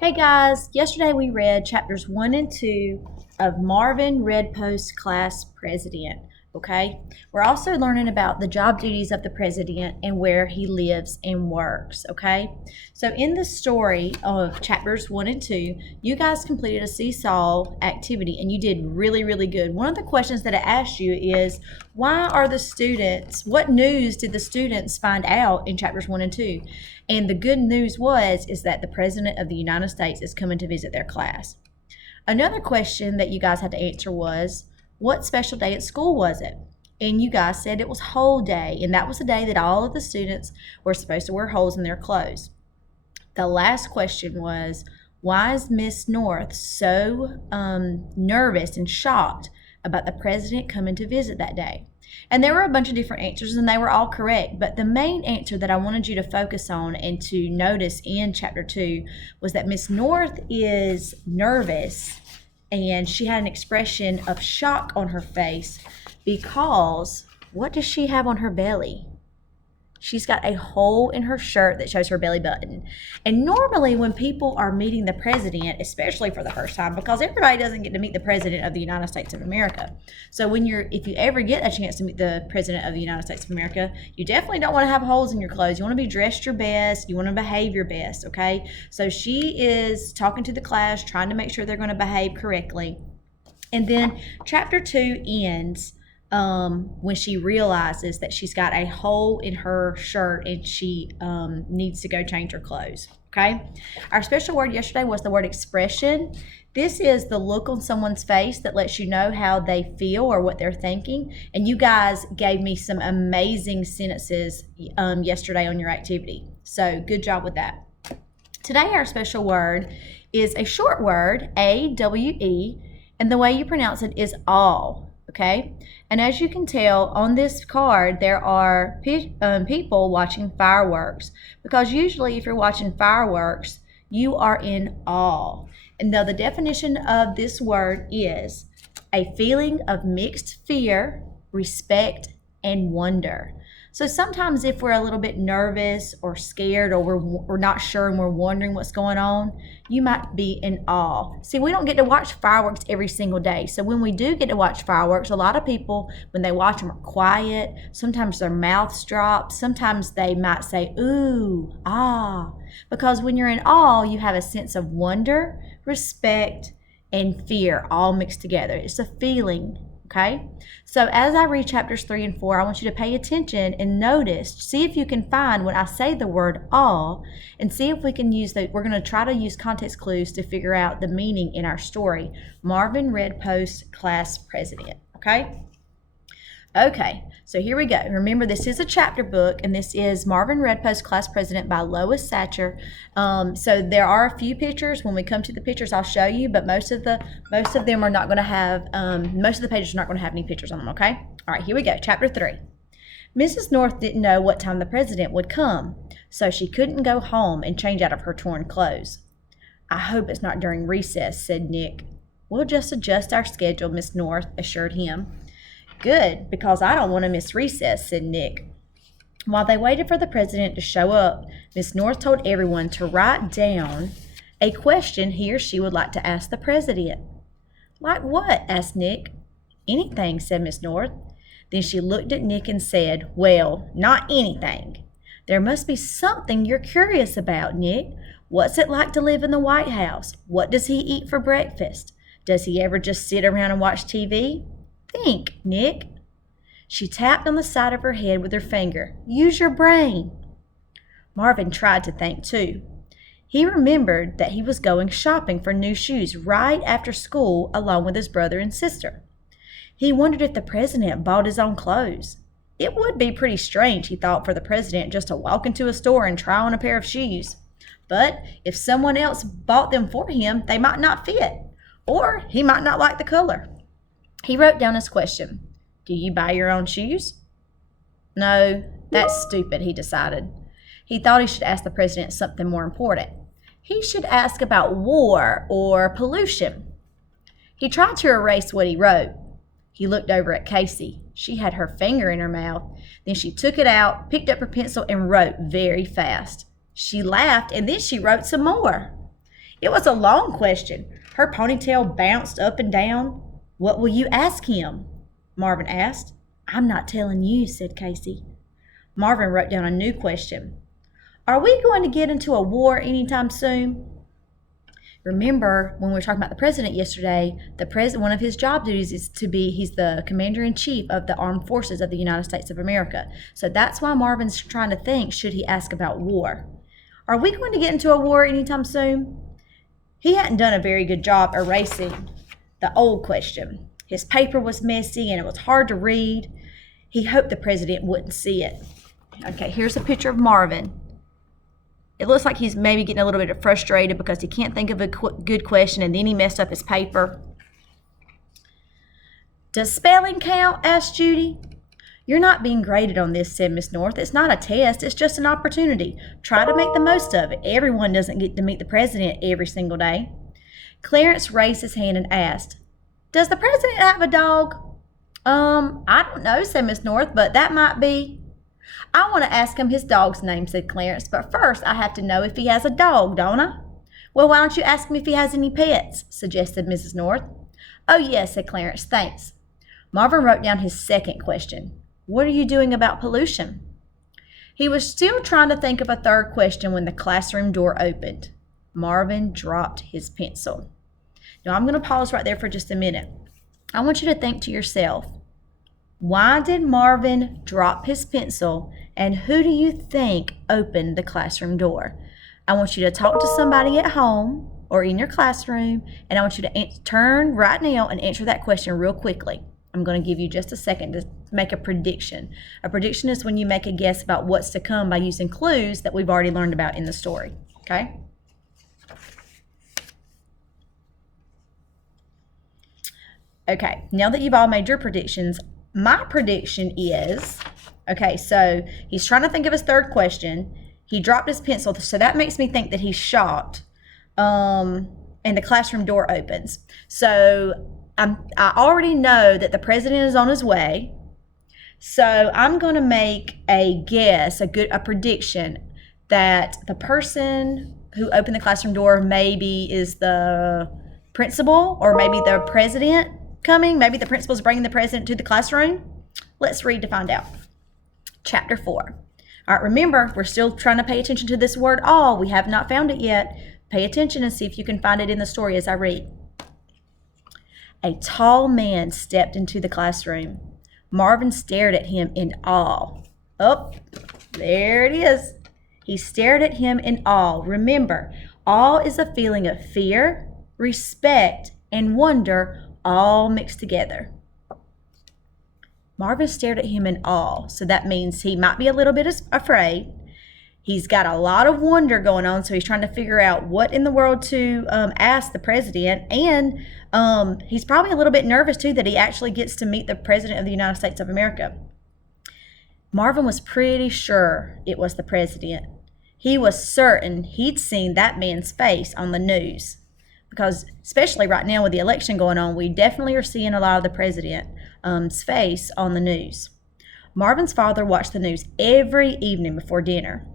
Hey guys, yesterday we read chapters 1 and 2 of Marvin, Redpost class president. Okay, we're also learning about the job duties of the president and where he lives and works. Okay, so in the story of chapters 1 and 2, you guys completed a seesaw activity and you did really good. One of the questions that I asked you is, what news did the students find out in chapters 1 and 2? And the good news is that the President of the United States is coming to visit their class. Another question that you guys had to answer was, what special day at school was it? And you guys said it was Hole Day, and that was the day that all of the students were supposed to wear holes in their clothes. The last question was, why is Miss North so nervous and shocked about the president coming to visit that day? And there were a bunch of different answers, and they were all correct. But the main answer that I wanted you to focus on and to notice in chapter 2 was that Miss North is nervous, and she had an expression of shock on her face because what does she have on her belly? She's got a hole in her shirt that shows her belly button. And normally when people are meeting the president, especially for the first time, because everybody doesn't get to meet the president of the United States of America. So if you ever get a chance to meet the president of the United States of America, you definitely don't want to have holes in your clothes. You want to be dressed your best. You want to behave your best, okay? So she is talking to the class, trying to make sure they're going to behave correctly. And then chapter 2 ends when she realizes that she's got a hole in her shirt and she needs to go change her clothes. Okay. Our special word yesterday was the word expression. This is the look on someone's face that lets you know how they feel or what they're thinking. And you guys gave me some amazing sentences yesterday on your activity. So good job with that. Today our special word is a short word, A-W-E, and the way you pronounce it is all. Okay, and as you can tell on this card, there are people watching fireworks, because usually if you're watching fireworks, you are in awe. And now the definition of this word is a feeling of mixed fear, respect, and wonder. So sometimes if we're a little bit nervous or scared, or we're not sure and we're wondering what's going on, you might be in awe. See, we don't get to watch fireworks every single day. So when we do get to watch fireworks, a lot of people, when they watch them, are quiet. Sometimes their mouths drop. Sometimes they might say, ooh, ah. Because when you're in awe, you have a sense of wonder, respect, and fear all mixed together. It's a feeling. Okay, so as I read chapters 3 and 4, I want you to pay attention and notice, see if you can find when I say the word all, and see if we can use we're going to try to use context clues to figure out the meaning in our story. Marvin, Redpost, class president. Okay, so here we go. Remember, this is a chapter book, and this is Marvin Redpost, Class President by Lois Satcher. So there are a few pictures. When we come to the pictures, I'll show you, but most of them are not going to have, most of the pages are not going to have any pictures on them, okay? All right, here we go, chapter 3. Mrs. North didn't know what time the president would come, so she couldn't go home and change out of her torn clothes. I hope it's not during recess, said Nick. We'll just adjust our schedule, Miss North assured him. Good, because I don't want to miss recess, said Nick. While they waited for the president to show up, Miss North told everyone to write down a question he or she would like to ask the president. Like what? Asked Nick. Anything, said Miss North. Then she looked at Nick and said, well, not anything. There must be something you're curious about, Nick. What's it like to live in the White House? What does he eat for breakfast? Does he ever just sit around and watch TV? Think, Nick. She tapped on the side of her head with her finger. Use your brain. Marvin tried to think too. He remembered that he was going shopping for new shoes right after school along with his brother and sister. He wondered if the president bought his own clothes. It would be pretty strange, he thought, for the president just to walk into a store and try on a pair of shoes. But if someone else bought them for him, they might not fit, or he might not like the color. He wrote down his question. Do you buy your own shoes? No, that's stupid, he decided. He thought he should ask the president something more important. He should ask about war or pollution. He tried to erase what he wrote. He looked over at Casey. She had her finger in her mouth. Then she took it out, picked up her pencil, and wrote very fast. She laughed, and then she wrote some more. It was a long question. Her ponytail bounced up and down. "What will you ask him?" Marvin asked. "I'm not telling you," said Casey. Marvin wrote down a new question. "Are we going to get into a war anytime soon?" Remember, when we were talking about the president yesterday, one of his job duties is he's the commander-in-chief of the armed forces of the United States of America. So that's why Marvin's trying to think, should he ask about war? Are we going to get into a war anytime soon? He hadn't done a very good job erasing the old question. His paper was messy and it was hard to read. He hoped the president wouldn't see it. Okay, here's a picture of Marvin. It looks like he's maybe getting a little bit frustrated because he can't think of a good question, and then he messed up his paper. "Does spelling count?" asked Judy. "You're not being graded on this," said Miss North. "It's not a test. It's just an opportunity. Try to make the most of it. Everyone doesn't get to meet the president every single day." Clarence raised his hand and asked, "Does the president have a dog?" I don't know," said Miss North, "but that might be." "I want to ask him his dog's name," said Clarence, "but first I have to know if he has a dog, don't I?" "Well, why don't you ask him if he has any pets?" suggested Mrs. North. "Oh, yes," said Clarence, "thanks." Marvin wrote down his second question. "What are you doing about pollution?" He was still trying to think of a third question when the classroom door opened. Marvin dropped his pencil. Now, I'm going to pause right there for just a minute. I want you to think to yourself, why did Marvin drop his pencil, and who do you think opened the classroom door? I want you to talk to somebody at home or in your classroom, and I want you to turn right now and answer that question real quickly. I'm going to give you just a second to make a prediction. A prediction is when you make a guess about what's to come by using clues that we've already learned about in the story, okay? Okay, now that you've all made your predictions, my prediction is, okay, so he's trying to think of his third question. He dropped his pencil, so that makes me think that he's shocked, and the classroom door opens. So I already know that the president is on his way, so I'm going to make a guess, a prediction that the person who opened the classroom door maybe is the principal, or maybe the president coming. Maybe the principal's bringing the president to the classroom. Let's read to find out. Chapter 4. All right, remember, we're still trying to pay attention to this word all. We have not found it yet. Pay attention and see if you can find it in the story as I read. A tall man stepped into the classroom. Marvin stared at him in awe. Oh, there it is. He stared at him in awe. Remember, awe is a feeling of fear, respect, and wonder all mixed together. Marvin stared at him in awe, so that means he might be a little bit afraid. He's got a lot of wonder going on, so he's trying to figure out what in the world to ask the president, and he's probably a little bit nervous too that he actually gets to meet the president of the United States of America. Marvin was pretty sure it was the president. He was certain he'd seen that man's face on the news. Because especially right now with the election going on, we definitely are seeing a lot of the president's face on the news. Marvin's father watched the news every evening before dinner.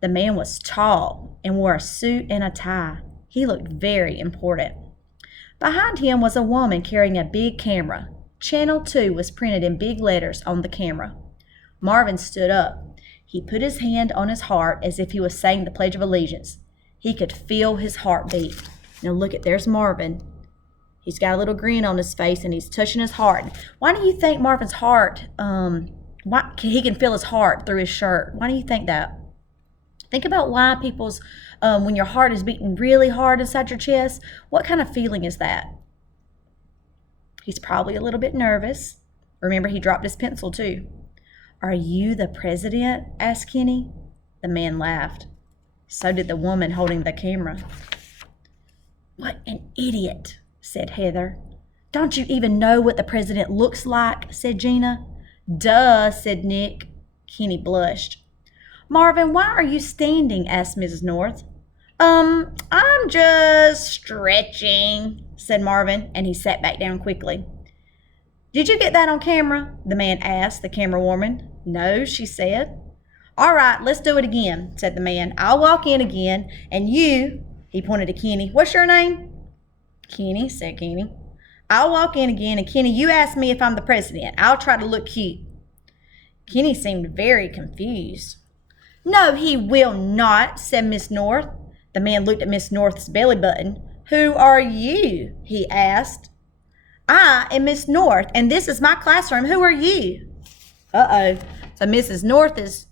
The man was tall and wore a suit and a tie. He looked very important. Behind him was a woman carrying a big camera. Channel 2 was printed in big letters on the camera. Marvin stood up. He put his hand on his heart as if he was saying the Pledge of Allegiance. He could feel his heartbeat. Now look there's Marvin. He's got a little grin on his face and he's touching his heart. Why do you think Marvin's heart, he can feel his heart through his shirt? Why do you think that? Think about why people's, when your heart is beating really hard inside your chest, what kind of feeling is that? He's probably a little bit nervous. Remember, he dropped his pencil too. "Are you the president?" asked Kenny. The man laughed. So did the woman holding the camera. "What an idiot," said Heather. "Don't you even know what the president looks like?" said Gina. "Duh," said Nick. Kenny blushed. "Marvin, why are you standing?" asked Mrs. North. I'm just stretching," said Marvin, and he sat back down quickly. "Did you get that on camera?" the man asked the camera woman. "No," she said. "All right, let's do it again," said the man. "I'll walk in again, and he He pointed to Kenny. What's your name? Kenny, said Kenny. I'll walk in again, and Kenny, you ask me if I'm the president. I'll try to look cute. Kenny seemed very confused. No, he will not, said Miss North. The man looked at Miss North's belly button. Who are you? He asked. I am Miss North, and this is my classroom. Who are you? Uh-oh. So Mrs. North is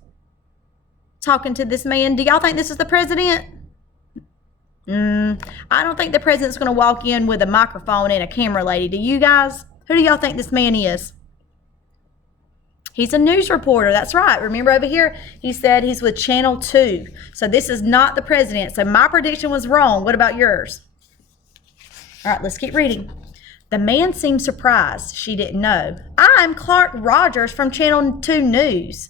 talking to this man. Do y'all think this is the president? I don't think the president's going to walk in with a microphone and a camera lady. Do you guys? Who do y'all think this man is? He's a news reporter. That's right. Remember over here, he said he's with Channel 2. So this is not the president. So my prediction was wrong. What about yours? All right, let's keep reading. The man seemed surprised. She didn't know. I'm Clark Rogers from Channel 2 News.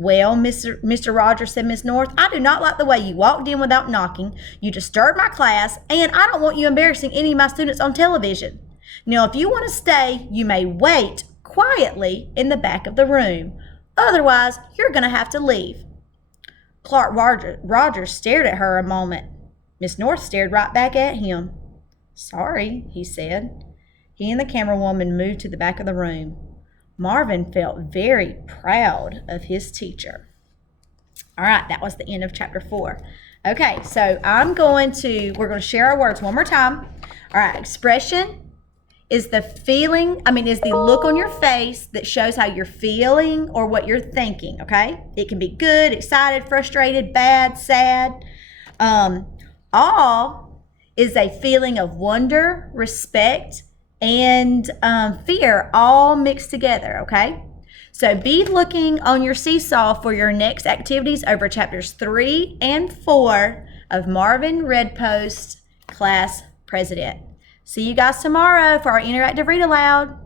Well, Mr. Rogers, said Miss North, I do not like the way you walked in without knocking. You disturbed my class, and I don't want you embarrassing any of my students on television. Now, if you want to stay, you may wait quietly in the back of the room. Otherwise, you're going to have to leave. Clark Rogers stared at her a moment. Miss North stared right back at him. Sorry, he said. He and the camera woman moved to the back of the room. Marvin felt very proud of his teacher. All right, that was the end of chapter 4. Okay, so we're going to share our words one more time. All right, expression is the look on your face that shows how you're feeling or what you're thinking, okay? It can be good, excited, frustrated, bad, sad. Awe is a feeling of wonder, respect, and fear all mixed together, okay? So be looking on your seesaw for your next activities over chapters 3 and 4 of Marvin Redpost, Class President. See you guys tomorrow for our interactive read aloud.